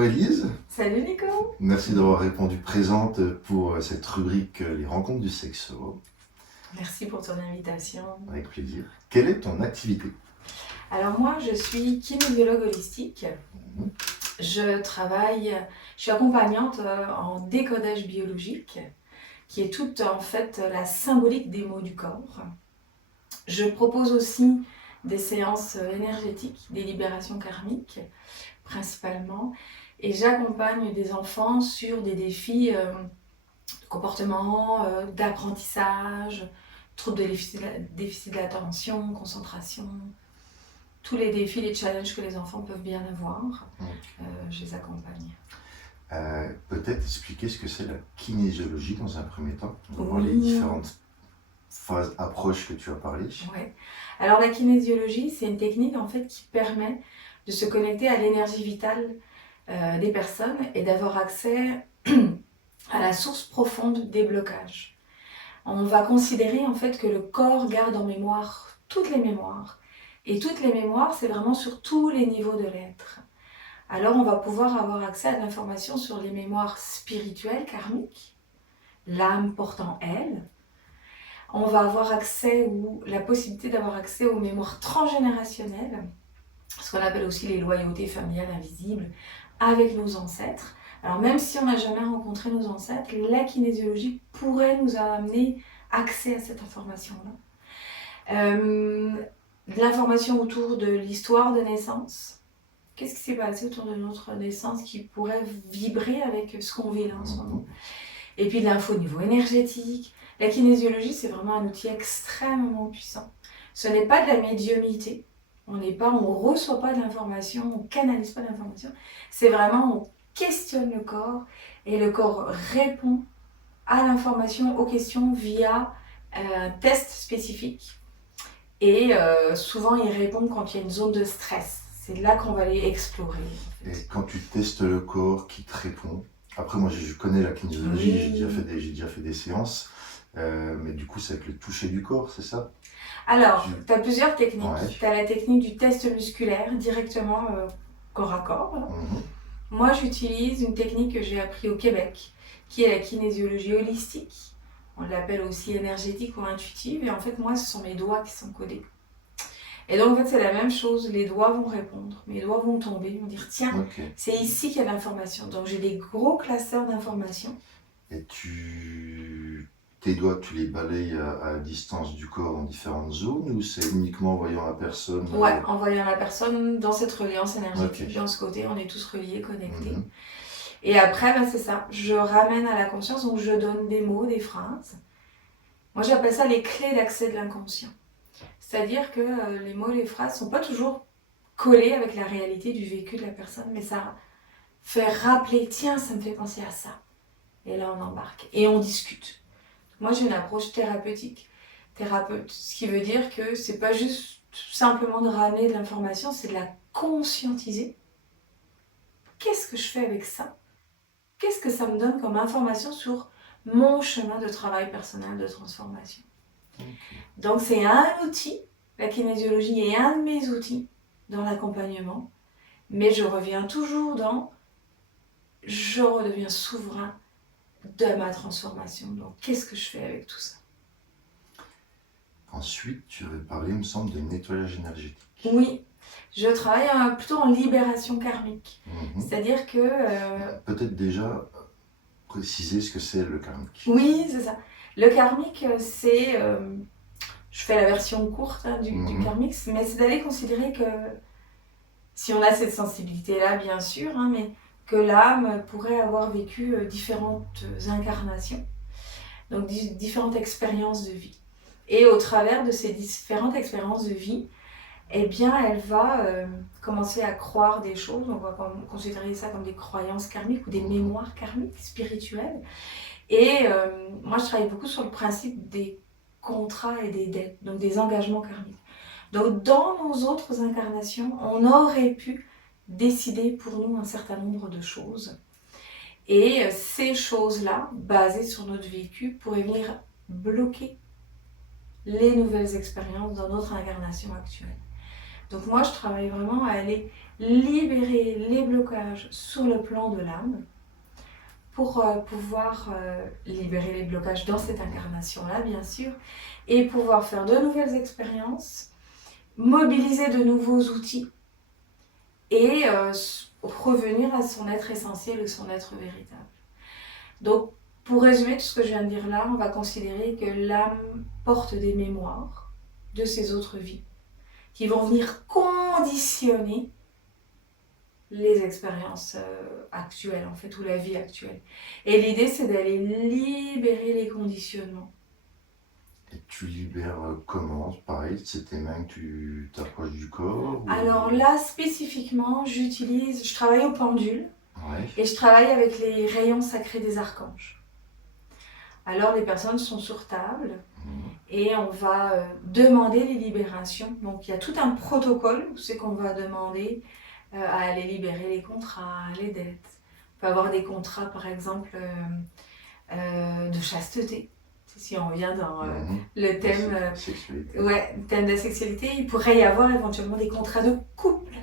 Bonjour Élise, Salut Nico. merci d'avoir répondu présente pour cette rubrique Les rencontres du sexo. Merci pour ton invitation. Avec plaisir. Quelle est ton activité? Alors moi, je suis kinésiologue holistique. Mhm. Je suis accompagnante en décodage biologique, qui est toute en fait la symbolique des mots du corps. Je propose aussi des séances énergétiques, des libérations karmiques principalement, et j'accompagne des enfants sur des défis de comportement, d'apprentissage, troubles de déficit de l'attention, concentration, tous les défis, les challenges que les enfants peuvent bien avoir, je les accompagne. Peut-être expliquer ce que c'est la kinésiologie dans un premier temps. On va voir les Oui. différentes phases, approches que tu as parlé. Ouais. Alors la kinésiologie, c'est une technique en fait qui permet de se connecter à l'énergie vitale des personnes et d'avoir accès à la source profonde des blocages. On va considérer en fait que le corps garde en mémoire toutes les mémoires. Et toutes les mémoires, c'est vraiment sur tous les niveaux de l'être. Alors on va pouvoir avoir accès à de l'information sur les mémoires spirituelles, karmiques, l'âme portant elle. On va avoir accès ou la possibilité d'avoir accès aux mémoires transgénérationnelles, ce qu'on appelle aussi les loyautés familiales invisibles, avec nos ancêtres. Alors même si on n'a jamais rencontré nos ancêtres, la kinésiologie pourrait nous amener accès à cette information-là. De l'information autour de l'histoire de naissance. Qu'est-ce qui s'est passé autour de notre naissance qui pourrait vibrer avec ce qu'on vit là en ce moment? Et puis de l'info au niveau énergétique. La kinésiologie, c'est vraiment un outil extrêmement puissant. Ce n'est pas de la médiumnité. On reçoit pas de l'information, on canalise pas l'information. C'est vraiment, on questionne le corps et le corps répond à l'information, aux questions via un test spécifique. Et souvent, il répond quand il y a une zone de stress. C'est là qu'on va aller explorer. En fait. Et quand tu testes le corps qui te répond, après moi je connais la kinésiologie, Oui. j'ai déjà fait des séances, mais du coup c'est avec le toucher du corps, c'est ça? Alors, tu as plusieurs techniques. Ouais. Tu as la technique du test musculaire, directement corps à corps. Voilà. Moi, j'utilise une technique que j'ai appris au Québec, qui est la kinésiologie holistique. On l'appelle aussi énergétique ou intuitive. Et en fait, moi, ce sont mes doigts qui sont codés. Et donc, en fait, c'est la même chose. Les doigts vont répondre. Mes doigts vont tomber, vont dire, tiens, c'est ici qu'il y a l'information. Donc, j'ai des gros classeurs d'informations. Et tes doigts, tu les balayes à distance du corps dans différentes zones ou c'est uniquement en voyant la personne? Ouais, en voyant la personne dans cette reliance énergétique. Dans ce côté, on est tous reliés, connectés. Et après, c'est ça. Je ramène à la conscience, donc je donne des mots, des phrases. Moi, j'appelle ça les clés d'accès de l'inconscient. C'est-à-dire que les mots, les phrases sont pas toujours collés avec la réalité du vécu de la personne, mais ça fait rappeler, tiens, ça me fait penser à ça. Et là, on embarque. Et on discute. Moi, j'ai une approche thérapeutique. Thérapeute, ce qui veut dire que c'est pas juste simplement de ramener de l'information, c'est de la conscientiser. Qu'est-ce que je fais avec ça? Qu'est-ce que ça me donne comme information sur mon chemin de travail personnel de transformation? Donc c'est un outil, la kinésiologie est un de mes outils dans l'accompagnement, mais je reviens toujours dans je redeviens souverain de ma transformation. Donc qu'est-ce que je fais avec tout ça? Ensuite, tu avais parlé, il me semble, de nettoyage énergétique. Oui, je travaille plutôt en libération karmique. C'est-à-dire que... Peut-être déjà préciser ce que c'est le karmique. Oui, c'est ça. Le karmique, c'est... je fais la version courte du karmique, mais c'est d'aller considérer que, si on a cette sensibilité-là, bien sûr, mais que l'âme pourrait avoir vécu différentes incarnations, donc différentes expériences de vie. Et au travers de ces différentes expériences de vie, eh bien, elle va commencer à croire des choses, on va considérer ça comme des croyances karmiques ou des mémoires karmiques, spirituelles. Et moi, je travaille beaucoup sur le principe des contrats et des dettes, donc des engagements karmiques. Donc, dans nos autres incarnations, on aurait pu décider pour nous un certain nombre de choses. Et ces choses-là, basées sur notre vécu, pourraient venir bloquer les nouvelles expériences dans notre incarnation actuelle. Donc moi, je travaille vraiment à aller libérer les blocages sur le plan de l'âme pour pouvoir libérer les blocages dans cette incarnation-là, bien sûr, et pouvoir faire de nouvelles expériences, mobiliser de nouveaux outils et revenir à son être essentiel et son être véritable. Donc, pour résumer tout ce que je viens de dire là, on va considérer que l'âme porte des mémoires de ses autres vies qui vont venir conditionner les expériences actuelles, en fait, ou la vie actuelle. Et l'idée, c'est d'aller libérer les conditionnements. Et tu libères comment? Pareil, c'est tes mains que tu t'approches du corps? Alors là, spécifiquement, je travaille au pendule Ouais. et je travaille avec les rayons sacrés des archanges. Alors les personnes sont sur table et on va demander les libérations. Donc il y a tout un protocole où c'est qu'on va demander à aller libérer les contrats, les dettes. On peut avoir des contrats par exemple de chasteté. Si on revient dans le thème, thème de la sexualité, il pourrait y avoir éventuellement des contrats de couple.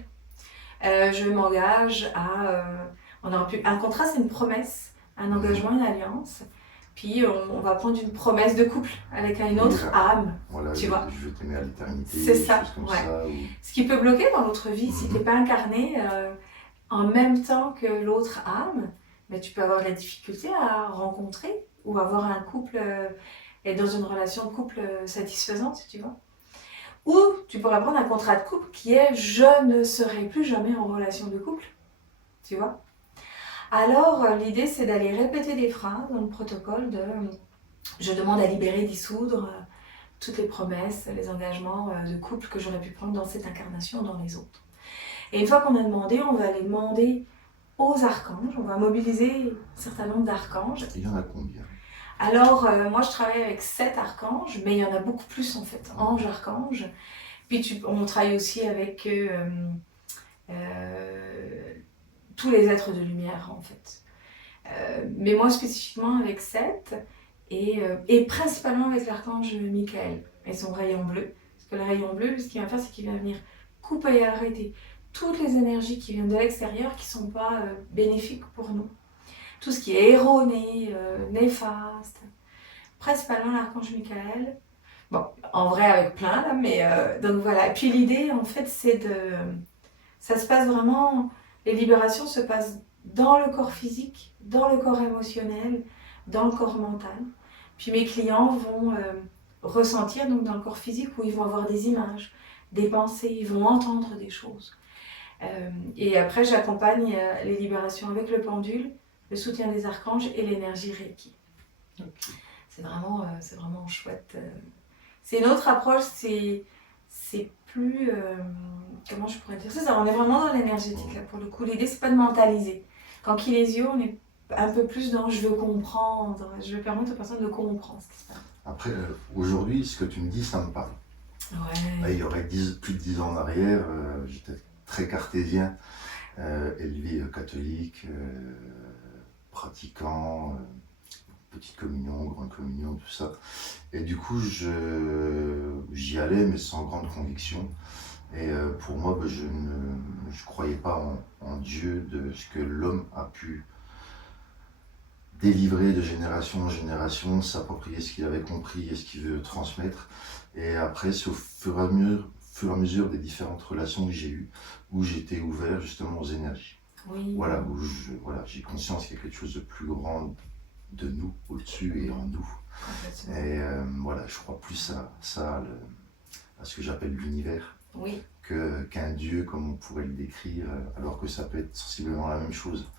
Je m'engage à... un contrat, c'est une promesse, un engagement, une alliance. Puis on va prendre une promesse de couple avec une autre âme. Voilà, tu vois. Je vais t'aimer à l'éternité. C'est ça. Comme ça ou... Ce qui peut bloquer dans l'autre vie, si tu n'es pas incarné en même temps que l'autre âme, mais tu peux avoir de la difficulté à rencontrer ou avoir un couple et dans une relation de couple satisfaisante, tu vois. Ou tu pourrais prendre un contrat de couple qui est « je ne serai plus jamais en relation de couple », tu vois. Alors l'idée c'est d'aller répéter des phrases dans le protocole de « je demande à libérer, dissoudre toutes les promesses, les engagements de couple que j'aurais pu prendre dans cette incarnation ou dans les autres ». Et une fois qu'on a demandé, on va aller demander aux archanges, on va mobiliser un certain nombre d'archanges. Il y en a combien? Alors, moi je travaille avec 7 archanges, mais il y en a beaucoup plus en fait, anges, archanges. Puis on travaille aussi avec tous les êtres de lumière en fait. Mais moi spécifiquement avec 7 et principalement avec l'archange Michael et son rayon bleu. Parce que le rayon bleu, ce qu'il va faire, c'est qu'il va venir couper et arrêter toutes les énergies qui viennent de l'extérieur qui ne sont pas bénéfiques pour nous. Tout ce qui est erroné, néfaste, principalement l'archange Michael. Bon, en vrai avec plein là, mais donc voilà. Et puis l'idée en fait c'est ça se passe vraiment, les libérations se passent dans le corps physique, dans le corps émotionnel, dans le corps mental. Puis mes clients vont ressentir donc dans le corps physique où ils vont avoir des images, des pensées, ils vont entendre des choses. Et après j'accompagne les libérations avec le pendule, le soutien des archanges et l'énergie Reiki. Okay. C'est vraiment chouette. C'est une autre approche, c'est plus... comment je pourrais dire ça? On est vraiment dans l'énergétique là pour le coup. L'idée c'est pas de mentaliser. Quand Kinésio, on est un peu plus dans je veux comprendre, je veux permettre aux personnes de comprendre ce qui se passe. Après, aujourd'hui, ce que tu me dis, ça me parle. Ouais. Il y aurait plus de 10 ans en arrière, j'étais très cartésien, élevé catholique, pratiquant, petite communion, grande communion, tout ça. Et du coup, j'y allais, mais sans grande conviction. Et pour moi, je ne croyais pas en Dieu, de ce que l'homme a pu délivrer de génération en génération, s'approprier ce qu'il avait compris et ce qu'il veut transmettre. Et après, c'est au fur et à mesure des différentes relations que j'ai eues, où j'étais ouvert justement aux énergies. Oui. Voilà, où j'ai conscience qu'il y a quelque chose de plus grand de nous, au-dessus et en nous. Et voilà, je crois plus à ce que j'appelle l'univers, oui, qu'un Dieu comme on pourrait le décrire, alors que ça peut être sensiblement la même chose.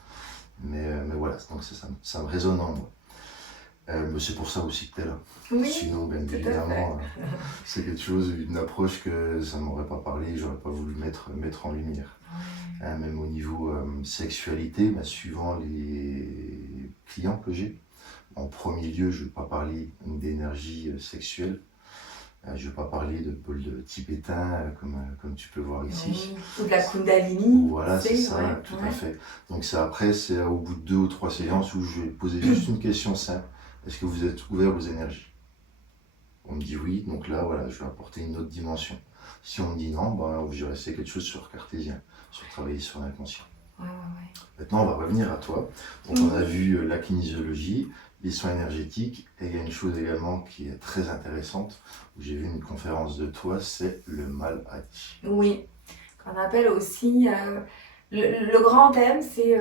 Mais voilà, donc ça me résonne en moi. C'est pour ça aussi que tu es là. Oui, sinon, bien évidemment, c'est quelque chose, une approche que ça ne m'aurait pas parlé, j'aurais pas voulu mettre en lumière. Même au niveau sexualité, suivant les clients que j'ai, en premier lieu, je ne vais pas parler d'énergie sexuelle. Je ne vais pas parler de bol tibétain comme tu peux voir ici. Ou de la Kundalini. Voilà, c'est ça, tout à fait. Donc après, c'est au bout de 2 ou 3 séances où je vais poser juste une question simple. Est-ce que vous êtes ouvert aux énergies? On me dit oui, donc là, voilà, je vais apporter une autre dimension. Si on me dit non, je vais rester quelque chose sur cartésien, sur travailler sur l'inconscient. Ouais. Maintenant, on va revenir à toi. Donc, on a vu la kinésiologie, les soins énergétiques, et il y a une chose également qui est très intéressante, où j'ai vu une conférence de toi, c'est le mal-ati. Oui, qu'on appelle aussi, le grand thème, c'est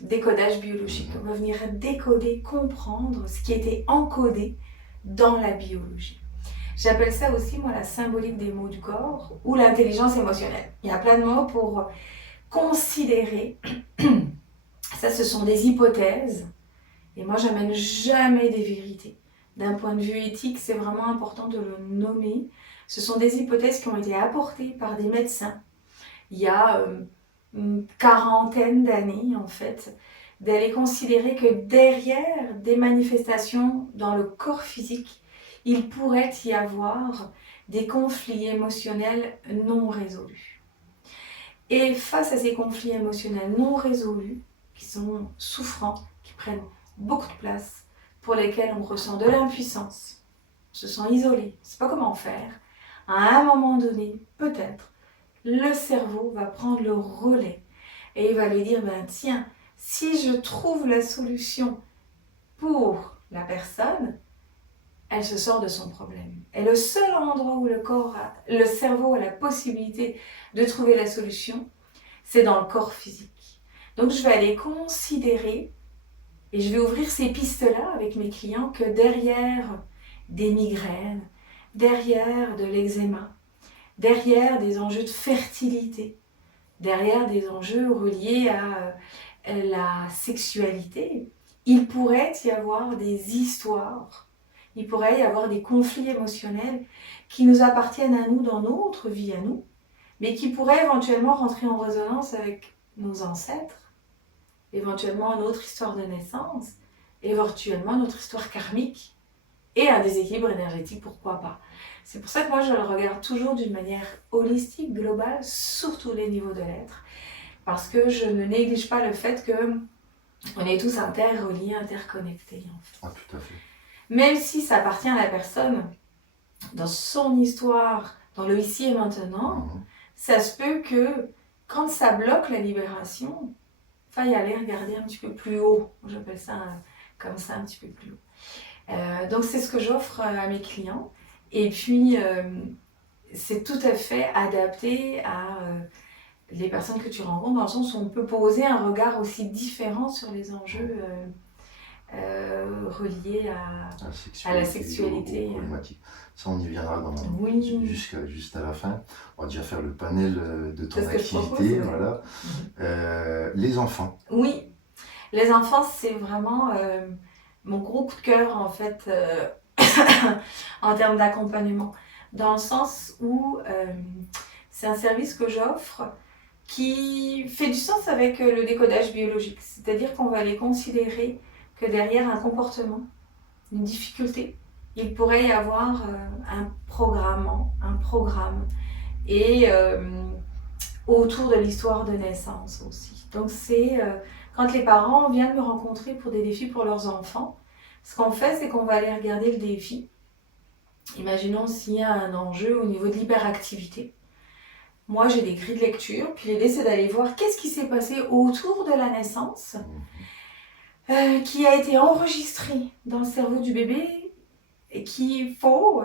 décodage biologique. On va venir décoder, comprendre ce qui était encodé dans la biologie. J'appelle ça aussi, moi, la symbolique des mots du corps ou l'intelligence émotionnelle. Il y a plein de mots pour considérer. Ça, ce sont des hypothèses. Et moi, j'amène jamais des vérités. D'un point de vue éthique, c'est vraiment important de le nommer. Ce sont des hypothèses qui ont été apportées par des médecins il y a une quarantaine d'années, en fait, d'aller considérer que derrière des manifestations dans le corps physique, il pourrait y avoir des conflits émotionnels non résolus. Et face à ces conflits émotionnels non résolus, qui sont souffrants, qui prennent beaucoup de place, pour lesquels on ressent de l'impuissance, on se sent isolé, on ne sait pas comment faire, à un moment donné, peut-être, le cerveau va prendre le relais et il va lui dire, tiens, si je trouve la solution pour la personne, elle se sort de son problème. Et le seul endroit où le cerveau a la possibilité de trouver la solution, c'est dans le corps physique. Donc je vais aller considérer, et je vais ouvrir ces pistes-là avec mes clients, que derrière des migraines, derrière de l'eczéma, derrière des enjeux de fertilité, derrière des enjeux reliés à la sexualité, il pourrait y avoir des histoires, il pourrait y avoir des conflits émotionnels qui nous appartiennent à nous dans notre vie à nous, mais qui pourraient éventuellement rentrer en résonance avec nos ancêtres, éventuellement notre histoire de naissance, éventuellement notre histoire karmique, et un déséquilibre énergétique, pourquoi pas. C'est pour ça que moi je le regarde toujours d'une manière holistique, globale, sur tous les niveaux de l'être. Parce que je ne néglige pas le fait qu'on est tous interreliés, interconnectés. En fait. Ah, tout à fait. Même si ça appartient à la personne, dans son histoire, dans le ici et maintenant, ça se peut que quand ça bloque la libération, il faille aller regarder un petit peu plus haut. J'appelle ça comme ça, un petit peu plus haut. Donc c'est ce que j'offre à mes clients. Et puis, c'est tout à fait adapté à les personnes que tu rencontres, dans le sens où on peut poser un regard aussi différent sur les enjeux reliés à la sexualité. Aux problématiques. Ça, on y viendra jusqu'à la fin. On va déjà faire le panel de ton activité. Voilà. Les enfants. Oui, les enfants, c'est vraiment mon gros coup de cœur, en fait, en termes d'accompagnement. Dans le sens où c'est un service que j'offre qui fait du sens avec le décodage biologique. C'est-à-dire qu'on va aller considérer que derrière un comportement, une difficulté, il pourrait y avoir un programme, et autour de l'histoire de naissance aussi. Donc c'est quand les parents viennent me rencontrer pour des défis pour leurs enfants, ce qu'on fait, c'est qu'on va aller regarder le défi. Imaginons s'il y a un enjeu au niveau de l'hyperactivité. Moi, j'ai des grilles de lecture, puis l'idée, c'est d'aller voir qu'est-ce qui s'est passé autour de la naissance, qui a été enregistré dans le cerveau du bébé, et qu'il faut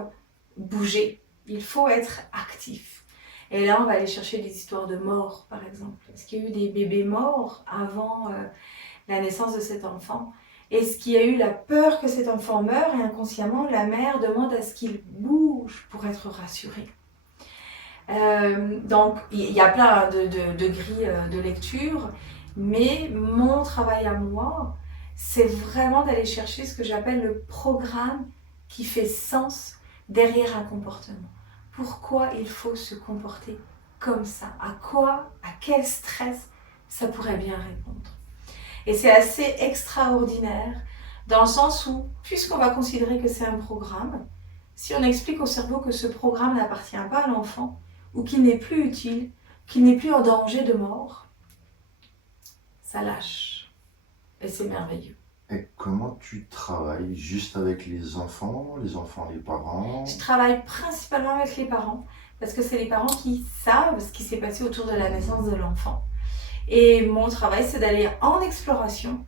bouger, il faut être actif. Et là, on va aller chercher des histoires de mort, par exemple. Est-ce qu'il y a eu des bébés morts avant la naissance de cet enfant ? Est-ce qu'il y a eu la peur que cet enfant meure, et inconsciemment, la mère demande à ce qu'il bouge pour être rassurée. Donc, il y a plein de grilles de lecture, mais mon travail à moi, c'est vraiment d'aller chercher ce que j'appelle le programme qui fait sens derrière un comportement. Pourquoi il faut se comporter comme ça ? À quel stress ça pourrait bien répondre ? Et c'est assez extraordinaire dans le sens où, puisqu'on va considérer que c'est un programme, si on explique au cerveau que ce programme n'appartient pas à l'enfant, ou qu'il n'est plus utile, qu'il n'est plus en danger de mort, ça lâche. Et c'est merveilleux. Et comment tu travailles? Juste avec les enfants, les parents? Je travaille principalement avec les parents, parce que c'est les parents qui savent ce qui s'est passé autour de la naissance de l'enfant. Et mon travail, c'est d'aller en exploration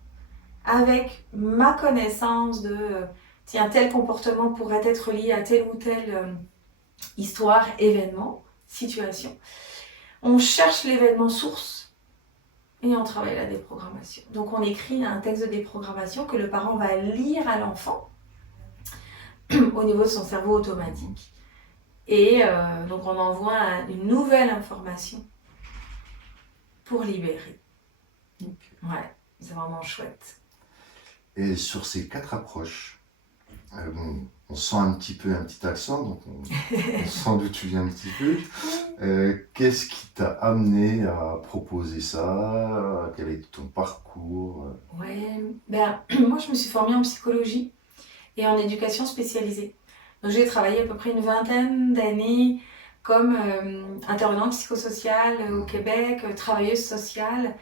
avec ma connaissance de tiens, tel comportement pourrait être lié à telle ou telle histoire, événement, situation. On cherche l'événement source et on travaille la déprogrammation. Donc on écrit un texte de déprogrammation que le parent va lire à l'enfant au niveau de son cerveau automatique. Et donc on envoie une nouvelle information pour libérer. Ouais, c'est vraiment chouette. Et sur ces 4 approches, bon, on sent un petit accent, donc on sent d'où tu viens un petit peu. Qu'est-ce qui t'a amené à proposer ça? Quel est ton parcours? Ouais, moi je me suis formée en psychologie et en éducation spécialisée. Donc j'ai travaillé à peu près une vingtaine d'années comme intervenante psychosociale au Québec, travailleuse sociale.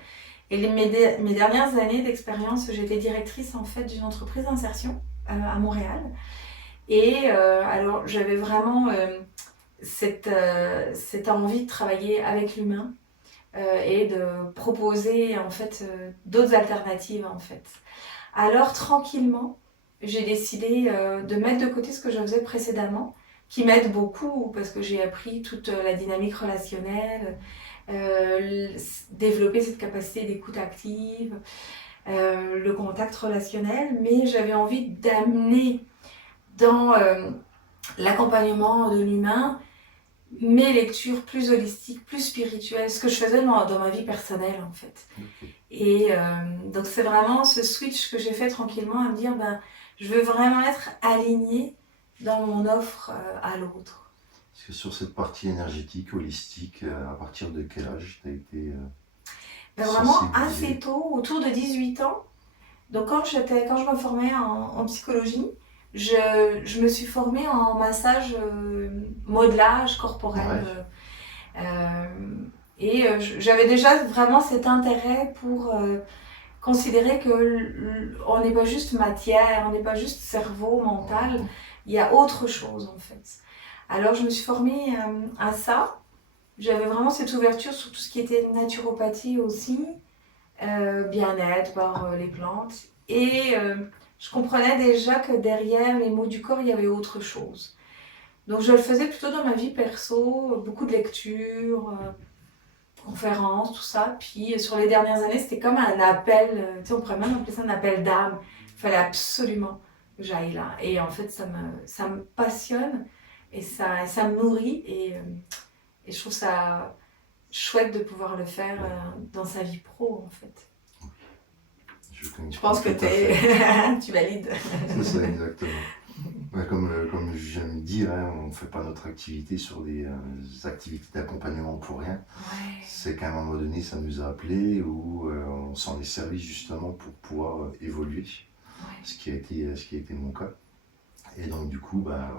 Et mes dernières années d'expérience, j'étais directrice en fait d'une entreprise d'insertion à Montréal. Et alors j'avais vraiment cette envie de travailler avec l'humain et de proposer en fait d'autres alternatives en fait. Alors tranquillement, j'ai décidé de mettre de côté ce que je faisais précédemment, qui m'aide beaucoup parce que j'ai appris toute la dynamique relationnelle, développer cette capacité d'écoute active, le contact relationnel, mais j'avais envie d'amener dans l'accompagnement de l'humain mes lectures plus holistiques, plus spirituelles, ce que je faisais dans ma vie personnelle en fait. Okay. Et donc c'est vraiment ce switch que j'ai fait tranquillement à me dire je veux vraiment être alignée dans mon offre à l'autre. Parce que sur cette partie énergétique, holistique, à partir de quel âge tu as été vraiment assez tôt, autour de 18 ans. Donc quand je me formais en psychologie, je me suis formée en massage, modelage corporel. Ouais. Et j'avais déjà vraiment cet intérêt pour considérer qu'on n'est pas juste matière, on n'est pas juste cerveau, mental, il y a autre chose en fait. Alors je me suis formée à ça. J'avais vraiment cette ouverture sur tout ce qui était naturopathie aussi, bien-être par les plantes. Et je comprenais déjà que derrière les mots du corps, il y avait autre chose. Donc je le faisais plutôt dans ma vie perso, beaucoup de lectures, conférences, tout ça. Puis sur les dernières années, c'était comme un appel, tu sais, on pourrait même appeler ça un appel d'âme. Il fallait absolument que j'aille là. Et en fait, ça me passionne et ça me nourrit. Et je trouve ça chouette de pouvoir le faire dans sa vie pro, en fait. Je pense que tu valides. C'est ça, exactement. Ouais, comme j'aime dire, on ne fait pas notre activité sur des activités d'accompagnement pour rien. Ouais. C'est qu'à un moment donné, ça nous a appelés ou on s'en est servi justement pour pouvoir évoluer, Ouais. ce qui a été mon cas. Et donc du coup, voilà,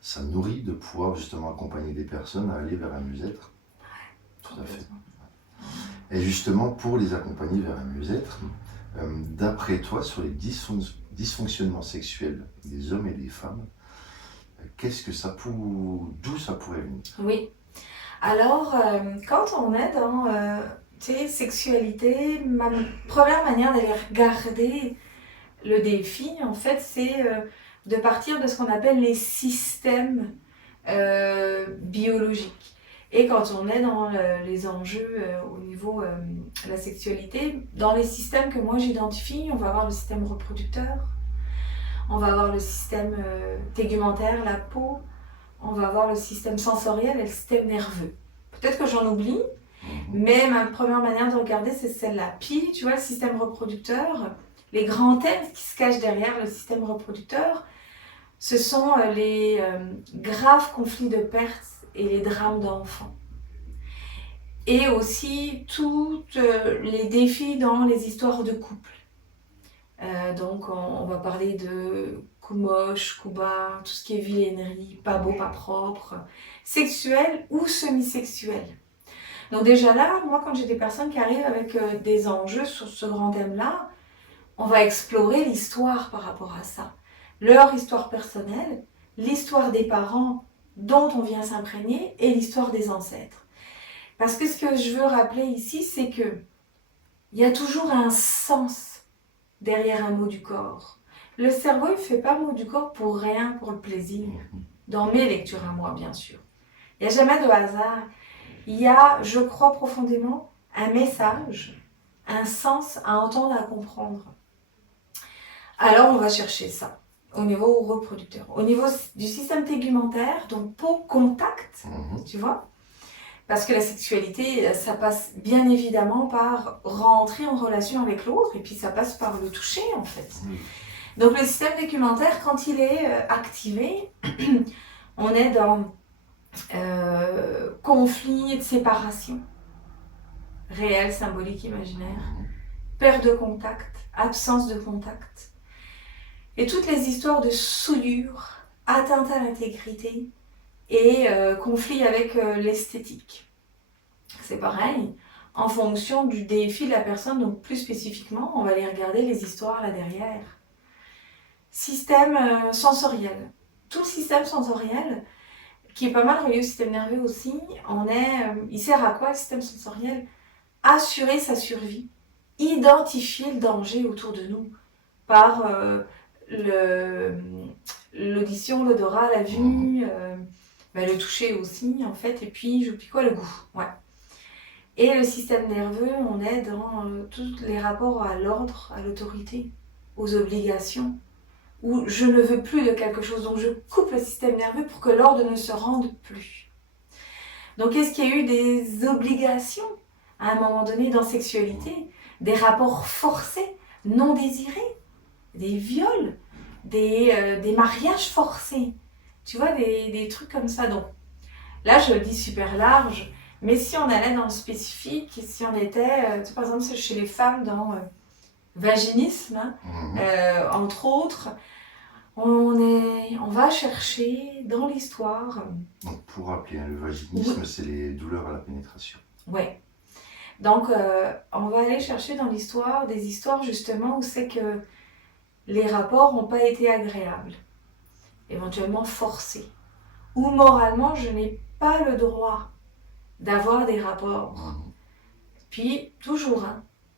ça nourrit de pouvoir justement accompagner des personnes à aller vers un mieux-être. Tout à fait. Et justement, pour les accompagner vers un mieux-être, d'après toi, sur les dysfonctionnements sexuels des hommes et des femmes, d'où ça pourrait venir? Oui. Alors, quand on est dans sexualité, ma première manière d'aller regarder le défi, en fait, c'est de partir de ce qu'on appelle les systèmes biologiques. Et quand on est dans les enjeux au niveau de la sexualité, dans les systèmes que moi j'identifie, on va avoir le système reproducteur, on va avoir le système tégumentaire, la peau, on va avoir le système sensoriel et le système nerveux. Peut-être que j'en oublie, mais ma première manière de regarder, c'est celle-là. Puis, tu vois, le système reproducteur, les grands thèmes qui se cachent derrière le système reproducteur, ce sont les graves conflits de perte et les drames d'enfants. Et aussi tous les défis dans les histoires de couple. Donc on va parler de coups moches, coups bas, tout ce qui est vilainerie, pas beau, pas propre, sexuel ou semi-sexuel. Donc déjà là, moi quand j'ai des personnes qui arrivent avec des enjeux sur ce grand thème-là, on va explorer l'histoire par rapport à ça. Leur histoire personnelle, l'histoire des parents dont on vient s'imprégner et l'histoire des ancêtres. Parce que ce que je veux rappeler ici, c'est que il y a toujours un sens derrière un mot du corps. Le cerveau, il ne fait pas mot du corps pour rien, pour le plaisir. Dans mes lectures à moi, bien sûr. Il n'y a jamais de hasard. Il y a, je crois profondément, un message, un sens à entendre, à comprendre. Alors, on va chercher ça au niveau reproducteur. Au niveau du système tégumentaire, donc peau-contact, tu vois, parce que la sexualité, ça passe bien évidemment par rentrer en relation avec l'autre, et puis ça passe par le toucher, en fait. Donc, le système tégumentaire, quand il est activé, on est dans conflit de séparation, réel, symbolique, imaginaire, perte de contact, absence de contact, et toutes les histoires de souillure, atteinte à l'intégrité et conflit avec l'esthétique. C'est pareil, en fonction du défi de la personne, donc plus spécifiquement, on va aller regarder les histoires là derrière. Système sensoriel. Tout le système sensoriel, qui est pas mal relié au système nerveux aussi, il sert à quoi le système sensoriel? Assurer sa survie, identifier le danger autour de nous par l'audition, l'odorat, la vue, le toucher aussi en fait, et puis j'oublie quoi, le goût. Ouais. Et le système nerveux, on est dans tous les rapports à l'ordre, à l'autorité, aux obligations, où je ne veux plus de quelque chose, donc je coupe le système nerveux pour que l'ordre ne se rende plus. Donc est-ce qu'il y a eu des obligations à un moment donné dans sexualité, des rapports forcés, non désirés, des viols, des mariages forcés, tu vois, des trucs comme ça. Donc là, je le dis super large, mais si on allait dans le spécifique, si on était, par exemple, chez les femmes dans vaginisme, entre autres, on va chercher dans l'histoire. Donc pour rappeler, le vaginisme, c'est les douleurs à la pénétration. Ouais. Donc, on va aller chercher dans l'histoire des histoires justement où c'est que les rapports n'ont pas été agréables, éventuellement forcés, ou moralement je n'ai pas le droit d'avoir des rapports. Puis, toujours,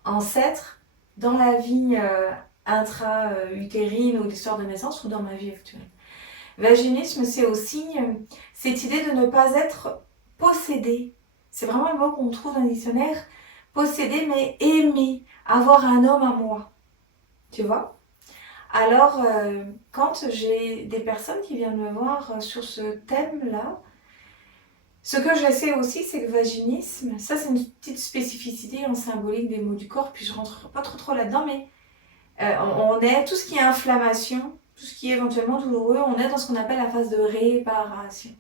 ancêtre, dans la vie intra-utérine ou l'histoire de naissance ou dans ma vie actuelle. Vaginisme, c'est aussi cette idée de ne pas être possédé. C'est vraiment le mot qu'on trouve dans le dictionnaire. Posséder, mais aimer, avoir un homme à moi. Tu vois? Alors, quand j'ai des personnes qui viennent me voir sur ce thème-là, ce que je sais aussi, c'est que vaginisme, ça c'est une petite spécificité en symbolique des mots du corps, puis je rentre pas trop là-dedans, mais on est, tout ce qui est inflammation, tout ce qui est éventuellement douloureux, on est dans ce qu'on appelle la phase de réparation.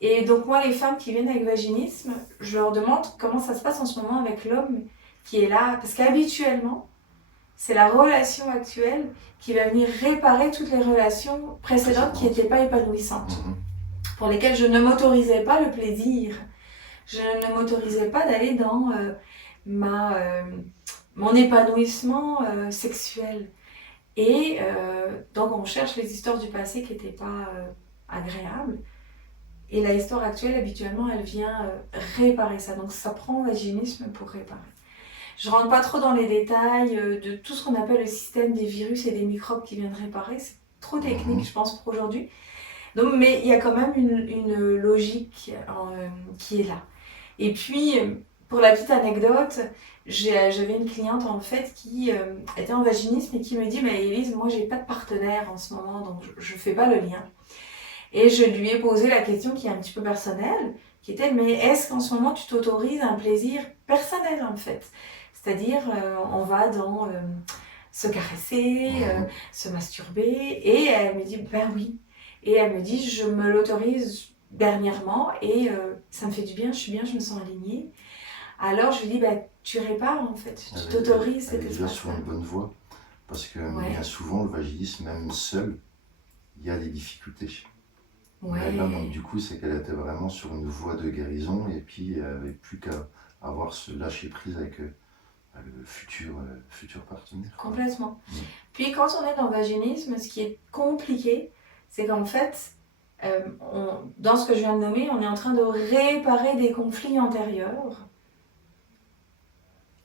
Et donc moi, les femmes qui viennent avec vaginisme, je leur demande comment ça se passe en ce moment avec l'homme qui est là, parce qu'habituellement, c'est la relation actuelle qui va venir réparer toutes les relations précédentes qui n'étaient pas épanouissantes, pour lesquelles je ne m'autorisais pas le plaisir, je ne m'autorisais pas d'aller dans mon épanouissement sexuel. Et donc on cherche les histoires du passé qui n'étaient pas agréables. Et la histoire actuelle, habituellement, elle vient réparer ça. Donc ça prend vaginisme pour réparer. Je ne rentre pas trop dans les détails de tout ce qu'on appelle le système des virus et des microbes qui viennent réparer. C'est trop technique, je pense, pour aujourd'hui. Donc, mais il y a quand même une logique qui est là. Et puis, pour la petite anecdote, j'avais une cliente en fait qui était en vaginisme et qui me dit « Mais Élise, moi j'ai pas de partenaire en ce moment, donc je fais pas le lien. » Et je lui ai posé la question qui est un petit peu personnelle, qui était « Mais est-ce qu'en ce moment tu t'autorises un plaisir personnel en fait ?» C'est-à-dire, on va dans se caresser, se masturber, et elle me dit « Ben oui ». Et elle me dit « Je me l'autorise dernièrement et ça me fait du bien, je suis bien, je me sens alignée. » Alors je lui dis bah, tu répares en fait, tu t'autorises cet espace. Elle est déjà sur une bonne voie, parce que bien souvent, le vaginisme, même seul, il y a des difficultés. Mais là, donc, du coup, c'est qu'elle était vraiment sur une voie de guérison, et puis elle n'avait plus qu'à avoir ce lâcher prise avec le futur partenaire. Complètement. Puis quand on est dans le vaginisme, ce qui est compliqué, c'est qu'en fait, dans ce que je viens de nommer, on est en train de réparer des conflits antérieurs.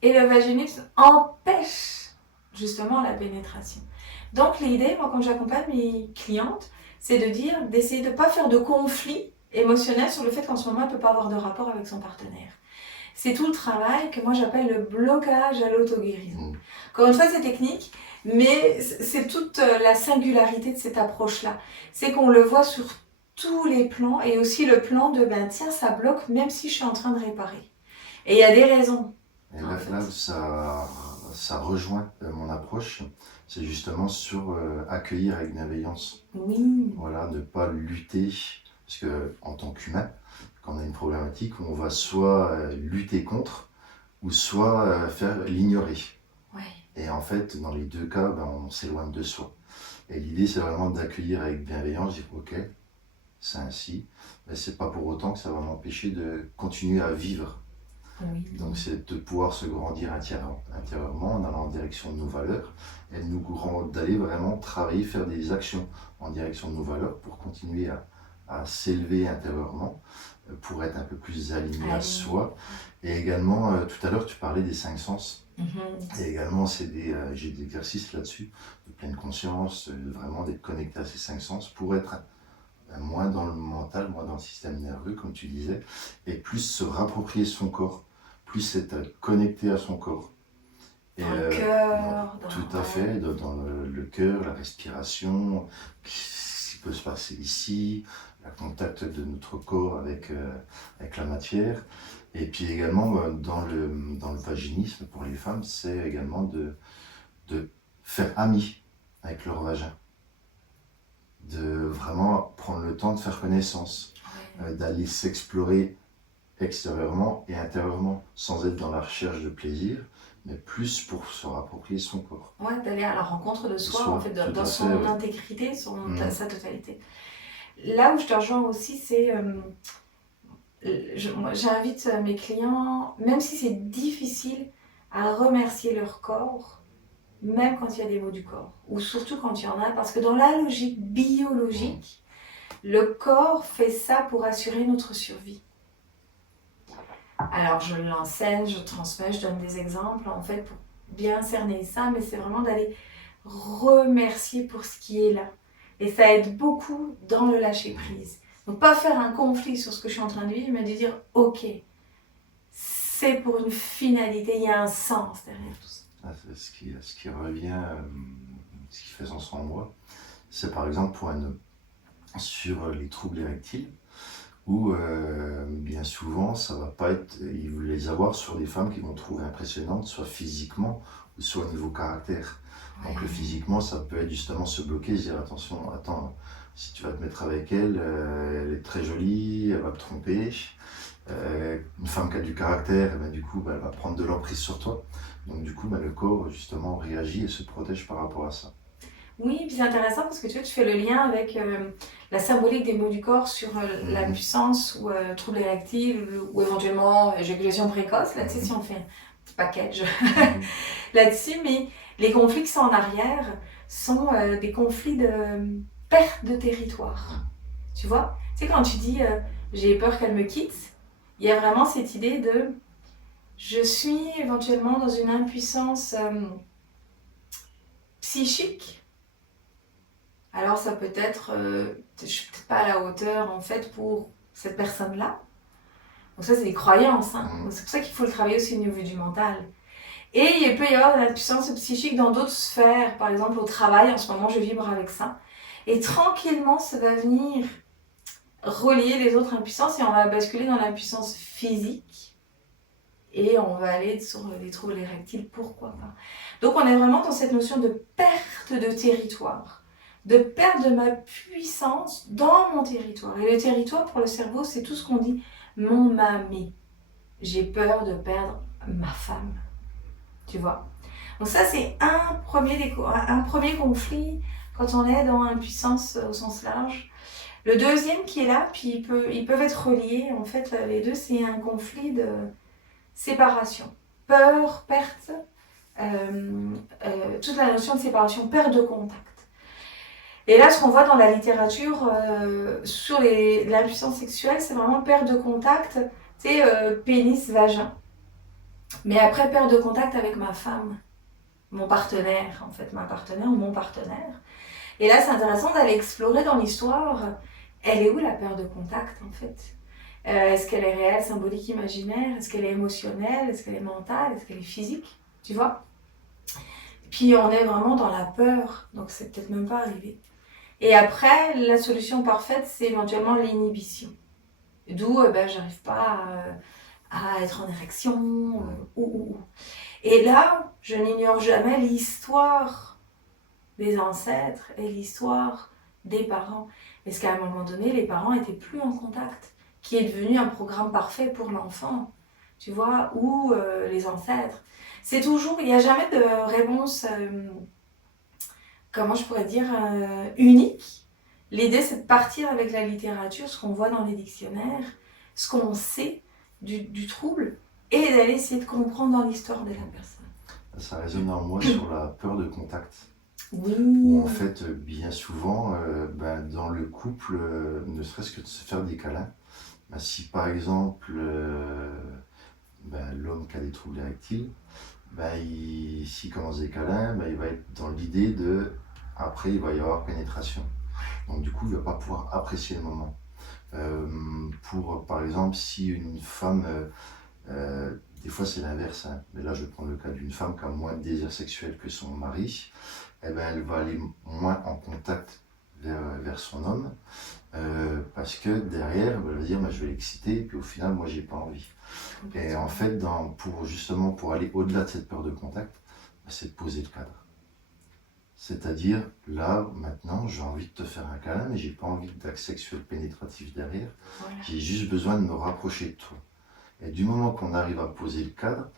Et le vaginisme empêche justement la pénétration. Donc l'idée, moi quand j'accompagne mes clientes, c'est d'essayer de ne pas faire de conflit émotionnel sur le fait qu'en ce moment elle ne peut pas avoir de rapport avec son partenaire. C'est tout le travail que moi j'appelle le blocage à l'auto-guérison. Encore une fois, c'est technique, mais c'est toute la singularité de cette approche-là. C'est qu'on le voit sur tous les plans, et aussi le plan de tiens, ça bloque même si je suis en train de réparer. Et il y a des raisons. Et là où ça rejoint mon approche, c'est justement sur accueillir avec bienveillance. Oui. Voilà, ne pas lutter, parce qu'en tant qu'humain, quand on a une problématique, on va soit lutter contre, ou soit l'ignorer. Ouais. Et en fait, dans les deux cas, on s'éloigne de soi. Et l'idée, c'est vraiment d'accueillir avec bienveillance, dire ok, c'est ainsi, mais c'est pas pour autant que ça va m'empêcher de continuer à vivre. Oui. Donc c'est de pouvoir se grandir intérieurement en allant en direction de nos valeurs et d'aller vraiment travailler, faire des actions en direction de nos valeurs pour continuer à s'élever intérieurement, pour être un peu plus aligné à soi. Et également, tout à l'heure tu parlais des 5 sens. Et également j'ai des exercices là-dessus, de pleine conscience, vraiment d'être connecté à ces 5 sens pour être moins dans le mental, moins dans le système nerveux, comme tu disais, et plus se rapproprier son corps, plus être connecté à son corps. Et dans le cœur. Tout à fait, dans le cœur, la respiration, ce qui peut se passer ici, le contact de notre corps avec la matière. Et puis également, dans le vaginisme, pour les femmes, c'est également de faire ami avec leur vagin. De vraiment prendre le temps de faire connaissance, d'aller s'explorer extérieurement et intérieurement, sans être dans la recherche de plaisir, mais plus pour se rapproprier son corps. Ouais, d'aller à la rencontre de soi, en fait, dans son intégrité, sa totalité. Là où je te rejoins aussi, c'est... j'invite mes clients, même si c'est difficile, à remercier leur corps, même quand il y a des maux du corps, ou surtout quand il y en a, parce que dans la logique biologique, le corps fait ça pour assurer notre survie. Alors je l'enseigne, je transmets, je donne des exemples en fait pour bien cerner ça, mais c'est vraiment d'aller remercier pour ce qui est là. Et ça aide beaucoup dans le lâcher prise. Donc pas faire un conflit sur ce que je suis en train de vivre, mais de dire ok, c'est pour une finalité, il y a un sens derrière tout ça. C'est ce qui revient, ce qui fait sens en moi, c'est par exemple pour un homme, sur les troubles érectiles, où bien souvent ça va pas être, ils veulent les avoir sur des femmes qu'ils vont trouver impressionnantes, soit physiquement ou soit au niveau caractère. Donc le physiquement, ça peut être justement se bloquer, se dire attention, attends, si tu vas te mettre avec elle, elle est très jolie, elle va te tromper. Une femme qui a du caractère, du coup, elle va prendre de l'emprise sur toi. Donc du coup, le corps justement réagit et se protège par rapport à ça. Oui, puis c'est intéressant parce que tu fais le lien avec la symbolique des maux du corps sur la puissance ou trouble érectile ou éventuellement éjaculation précoce. Là, tu sais, si on fait un petit package là-dessus, mais les conflits qui sont en arrière sont des conflits de perte de territoire. Tu vois? Tu sais, quand tu dis j'ai peur qu'elle me quitte, il y a vraiment cette idée de je suis éventuellement dans une impuissance psychique. Alors ça peut être, je suis peut-être pas à la hauteur en fait pour cette personne-là. Donc ça c'est des croyances, hein. Donc, c'est pour ça qu'il faut le travailler aussi au niveau du mental. Et il peut y avoir de l'impuissance psychique dans d'autres sphères, par exemple au travail, en ce moment je vibre avec ça. Et tranquillement ça va venir relier les autres impuissances et on va basculer dans l'impuissance physique. Et on va aller sur les troubles érectiles, pourquoi pas. Donc on est vraiment dans cette notion de perte de territoire. De perte de ma puissance dans mon territoire. Et le territoire pour le cerveau, c'est tout ce qu'on dit mon mamie. J'ai peur de perdre ma femme. Tu vois? Donc ça, c'est un premier conflit quand on est dans l'impuissance au sens large. Le deuxième qui est là, puis ils peuvent être reliés. En fait, les deux, c'est un conflit de séparation. Peur, perte, toute la notion de séparation, perte de contact. Et là, ce qu'on voit dans la littérature sur l'impuissance sexuelle, c'est vraiment perte de contact, tu sais, pénis-vagin. Mais après, perte de contact avec ma femme, mon partenaire, en fait, ma partenaire ou mon partenaire. Et là, c'est intéressant d'aller explorer dans l'histoire, elle est où la perte de contact, en fait? Est-ce qu'elle est réelle, symbolique, imaginaire? Est-ce qu'elle est émotionnelle? Est-ce qu'elle est mentale? Est-ce qu'elle est physique? Tu vois? Puis on est vraiment dans la peur, donc c'est peut-être même pas arrivé. Et après, la solution parfaite, c'est éventuellement l'inhibition. D'où, j'arrive pas à être en érection, ou. Et là, je n'ignore jamais l'histoire des ancêtres et l'histoire des parents. Parce qu'à un moment donné, les parents n'étaient plus en contact, qui est devenu un programme parfait pour l'enfant, tu vois, ou les ancêtres. C'est toujours, il n'y a jamais de réponse, comment je pourrais dire, unique. L'idée, c'est de partir avec la littérature, ce qu'on voit dans les dictionnaires, ce qu'on sait du trouble, et d'aller essayer de comprendre dans l'histoire de la personne. Ça résonne en moi sur la peur de contact. Oui. Où en fait, bien souvent, dans le couple, ne serait-ce que de se faire des câlins, si par exemple l'homme qui a des troubles érectiles, s'il commence des câlins, il va être dans l'idée de, après il va y avoir pénétration. Donc du coup, il ne va pas pouvoir apprécier le moment. Par exemple, si une femme, des fois c'est l'inverse, hein, mais là je prends le cas d'une femme qui a moins de désir sexuel que son mari, elle va aller moins en contact vers son homme, parce que derrière, elle va dire je vais l'exciter, et puis au final, moi j'ai pas envie. Et en fait, pour aller au-delà de cette peur de contact, c'est de poser le cadre. C'est-à-dire, là, maintenant, j'ai envie de te faire un câlin, mais j'ai pas envie d'acte sexuel pénétratif derrière. Voilà. J'ai juste besoin de me rapprocher de toi. Et du moment qu'on arrive à poser le cadre,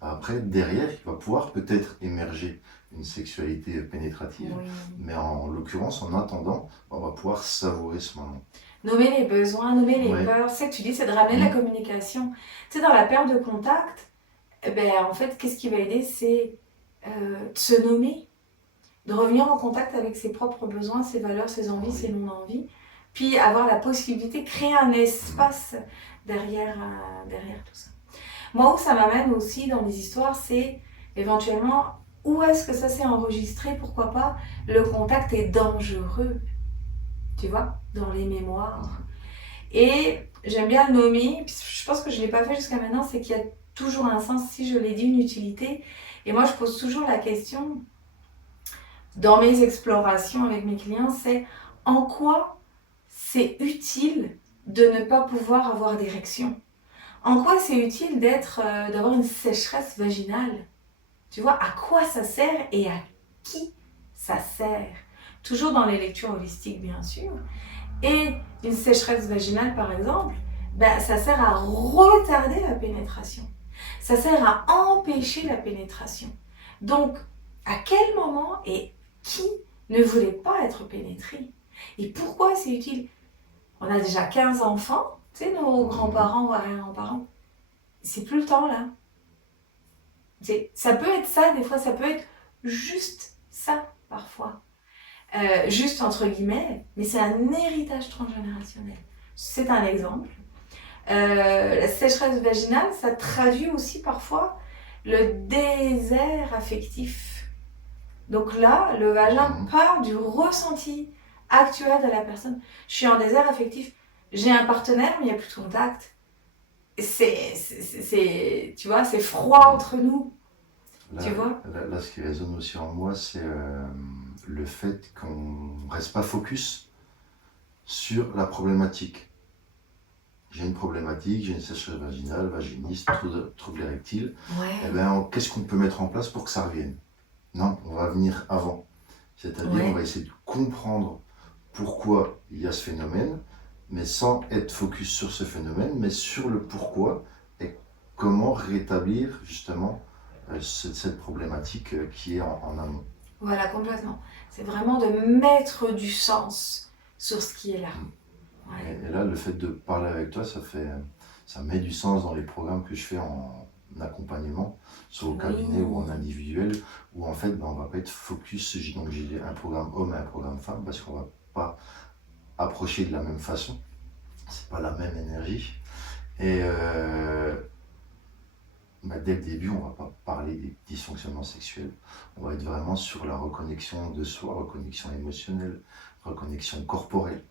après, derrière, il va pouvoir peut-être émerger une sexualité pénétrative. Oui. Mais en l'occurrence, en attendant, on va pouvoir savourer ce moment. Nommer les besoins, nommer les peurs. C'est ce que tu dis, c'est de ramener la communication. Tu sais, dans la perte de contact, en fait, qu'est-ce qui va aider? C'est de se nommer, de revenir en contact avec ses propres besoins, ses valeurs, ses envies, ses non-envies, puis avoir la possibilité de créer un espace derrière tout ça. Moi, où ça m'amène aussi dans les histoires, c'est éventuellement où est-ce que ça s'est enregistré, pourquoi pas, le contact est dangereux, tu vois, dans les mémoires. Et j'aime bien le nommer, puis je pense que je ne l'ai pas fait jusqu'à maintenant, c'est qu'il y a toujours un sens, si je l'ai dit, une utilité. Et moi, je pose toujours la question, dans mes explorations avec mes clients, c'est en quoi c'est utile de ne pas pouvoir avoir d'érection? En quoi c'est utile d'avoir une sécheresse vaginale? Tu vois, à quoi ça sert et à qui ça sert? Toujours dans les lectures holistiques, bien sûr. Et une sécheresse vaginale, par exemple, ça sert à retarder la pénétration. Ça sert à empêcher la pénétration. Donc, à quel moment et qui ne voulait pas être pénétré? Et pourquoi c'est utile? On a déjà 15 enfants, tu sais, nos grands-parents ou arrière-grands-parents. C'est plus le temps, là. Ça peut être ça, des fois, ça peut être juste ça, parfois. Juste entre guillemets, mais c'est un héritage transgénérationnel. C'est un exemple. La sécheresse vaginale, ça traduit aussi parfois le désert affectif. Donc là, le vagin part du ressenti actuel de la personne. Je suis en désert affectif, j'ai un partenaire, mais il n'y a plus de contact. Tu vois, c'est froid entre nous. Là, tu vois là, ce qui résonne aussi en moi, c'est le fait qu'on ne reste pas focus sur la problématique. J'ai une problématique, j'ai une sécheresse vaginale, vaginiste, trouble érectile. Ouais. Qu'est-ce qu'on peut mettre en place pour que ça revienne? Non, on va venir avant. C'est-à-dire, on va essayer de comprendre pourquoi il y a ce phénomène, mais sans être focus sur ce phénomène, mais sur le pourquoi et comment rétablir justement cette problématique qui est en amont. Voilà, complètement. C'est vraiment de mettre du sens sur ce qui est là. Ouais. Et là, le fait de parler avec toi, ça met du sens dans les programmes que je fais en accompagnement, soit au Oui. cabinet ou en individuel, où en fait, on va pas être focus. Donc j'ai un programme homme et un programme femme, parce qu'on va pas approcher de la même façon. C'est pas la même énergie. Et dès le début, on va pas parler des dysfonctionnements sexuels. On va être vraiment sur la reconnexion de soi, reconnexion émotionnelle, reconnexion corporelle,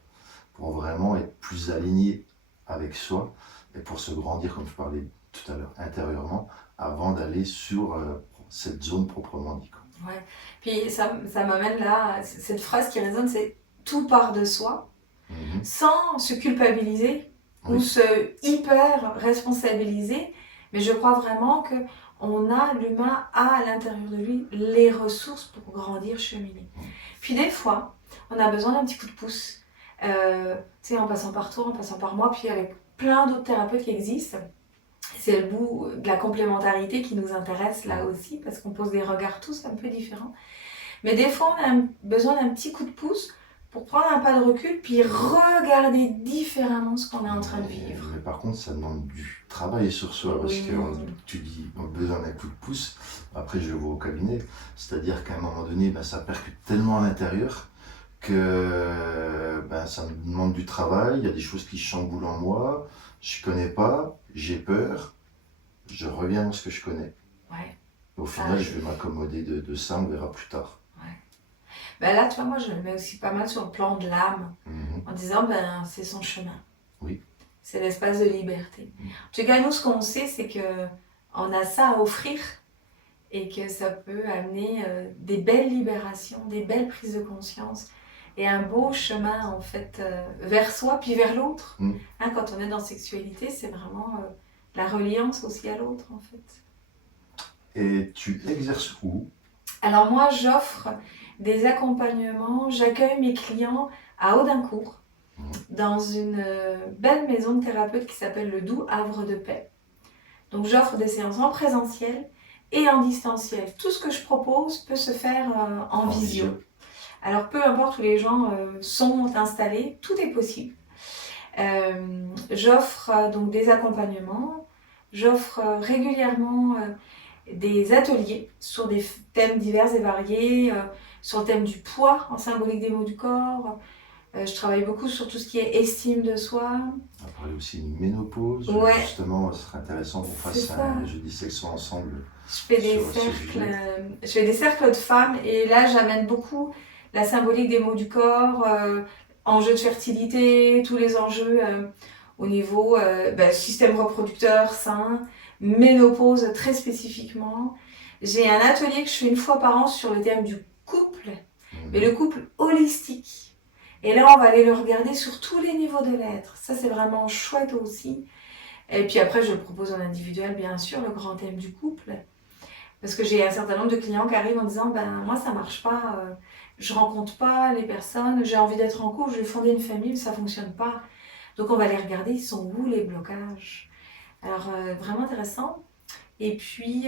pour vraiment être plus aligné avec soi et pour se grandir, comme je parlais tout à l'heure, intérieurement, avant d'aller sur cette zone proprement dit. Ouais. Puis ça m'amène là, cette phrase qui résonne, c'est tout part de soi, sans se culpabiliser ou se hyper responsabiliser. Mais je crois vraiment que l'humain a à l'intérieur de lui les ressources pour grandir, cheminer. Puis des fois, on a besoin d'un petit coup de pouce. Tu sais, en passant par toi, en passant par moi, puis avec plein d'autres thérapeutes qui existent. C'est le bout de la complémentarité qui nous intéresse là aussi, parce qu'on pose des regards tous un peu différents. Mais des fois, on a besoin d'un petit coup de pouce pour prendre un pas de recul, puis regarder différemment ce qu'on est en train de vivre. Mais par contre, ça demande du travail sur soi, parce que tu dis, on a besoin d'un coup de pouce. Après, je le vois au cabinet, c'est-à-dire qu'à un moment donné, ça percute tellement à l'intérieur que ça me demande du travail, il y a des choses qui chamboulent en moi, je connais pas, j'ai peur, je reviens dans ce que je connais. Ouais. Au final, je vais m'accommoder de ça, on verra plus tard. Ouais. Là, tu vois, moi, je le mets aussi pas mal sur le plan de l'âme, en disant, c'est son chemin. Oui. C'est l'espace de liberté. En tout cas, nous, ce qu'on sait, c'est qu'on a ça à offrir et que ça peut amener des belles libérations, des belles prises de conscience et un beau chemin, en fait, vers soi puis vers l'autre. Quand on est dans sexualité, c'est vraiment la reliance aussi à l'autre, en fait. Et tu exerces où? Alors moi, j'offre des accompagnements, j'accueille mes clients à Audincourt, dans une belle maison de thérapeute qui s'appelle le Doux Havre de Paix. Donc j'offre des séances en présentiel et en distanciel. Tout ce que je propose peut se faire en visio. Alors peu importe où les gens sont installés, tout est possible. J'offre donc des accompagnements, j'offre régulièrement des ateliers sur des thèmes divers et variés, sur le thème du poids en symbolique des mots du corps. Je travaille beaucoup sur tout ce qui est estime de soi. On va parler aussi de ménopause. Justement, ce serait intéressant qu'on fasse un jeudi sexo ensemble. Je fais des cercles de femmes et là j'amène beaucoup la symbolique des mots du corps, enjeux de fertilité, tous les enjeux au niveau système reproducteur sain, ménopause très spécifiquement. J'ai un atelier que je fais une fois par an sur le thème du couple, mais le couple holistique. Et là, on va aller le regarder sur tous les niveaux de l'être. Ça, c'est vraiment chouette aussi. Et puis après, je le propose en individuel, bien sûr, le grand thème du couple. Parce que j'ai un certain nombre de clients qui arrivent en disant moi, ça marche pas, je rencontre pas les personnes, j'ai envie d'être en couple, je vais fonder une famille, mais ça fonctionne pas. Donc, on va les regarder, ils sont où les blocages? Alors, vraiment intéressant. Et puis,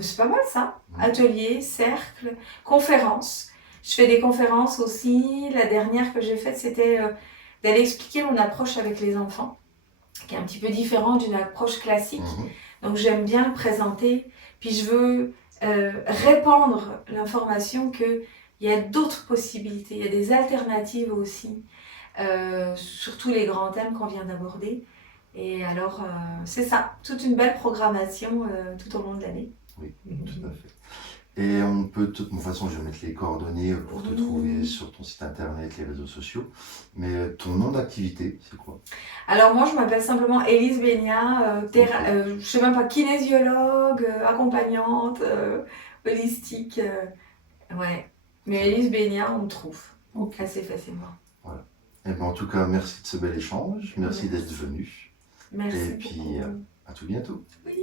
c'est pas mal ça. Atelier, cercle, conférences. Je fais des conférences aussi. La dernière que j'ai faite, c'était d'aller expliquer mon approche avec les enfants, qui est un petit peu différente d'une approche classique. Donc j'aime bien le présenter. Puis je veux répandre l'information qu'il y a d'autres possibilités, il y a des alternatives aussi, sur tous les grands thèmes qu'on vient d'aborder. Et alors, c'est ça, toute une belle programmation tout au long de l'année. Oui, tout à fait. Et on peut, de toute façon, je vais mettre les coordonnées pour te trouver sur ton site internet, les réseaux sociaux. Mais ton nom d'activité, c'est quoi? Alors moi, je m'appelle simplement Élise Bénia, je sais même pas, kinésiologue, accompagnante, holistique. Ouais, mais Élise Bénia, on me trouve assez facilement. Voilà. Et en tout cas, merci de ce bel échange. Merci d'être venu. Merci. Et puis, à tout bientôt. Oui.